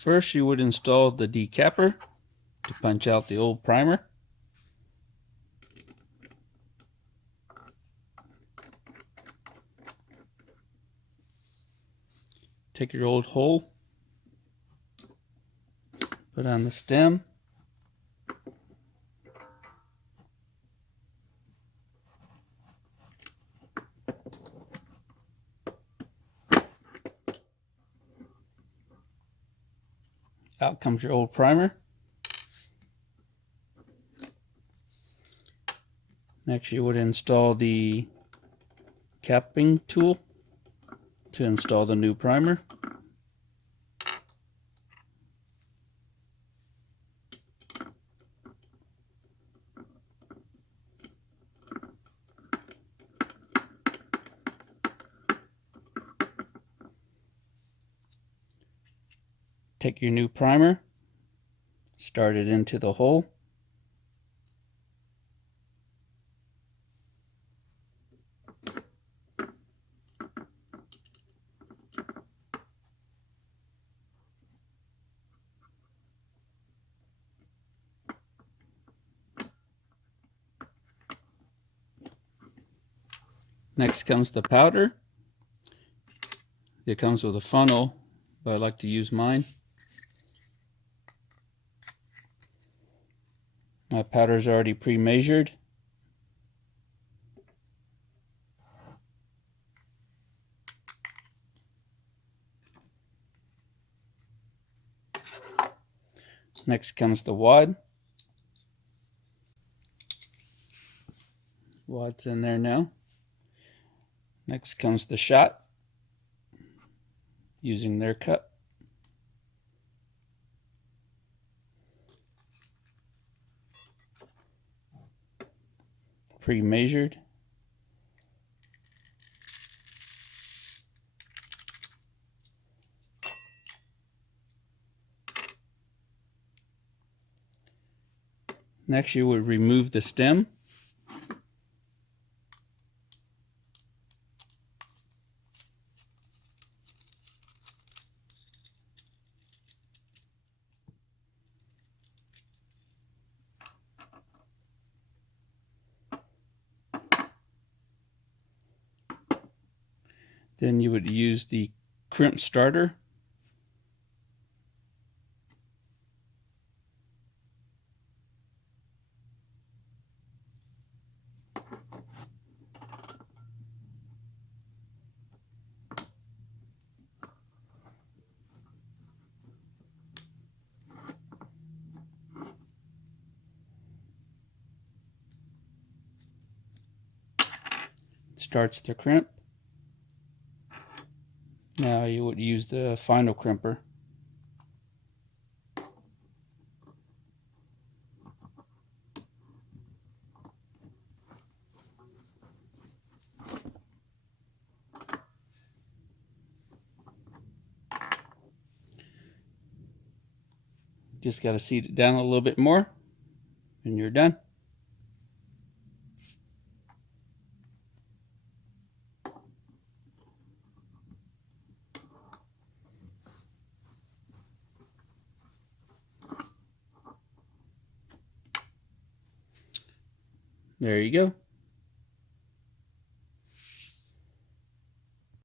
First, you would install the decapper to punch out the old primer. Take your old hole, put on the stem, out comes your old primer. Next, you would install the capping tool to install the new primer. Take your new primer, start it into the hole. Next comes the powder. It comes with a funnel, but I like to use mine. My powder is already pre-measured. Next comes the wad. Wad's in there now. Next comes the shot, using their cup. Pre-measured. Next, you would remove the stem. Then you would use the crimp starter. Starts to crimp. Now you would use the final crimper. Just got to seat it down a little bit more and you're done. There you go.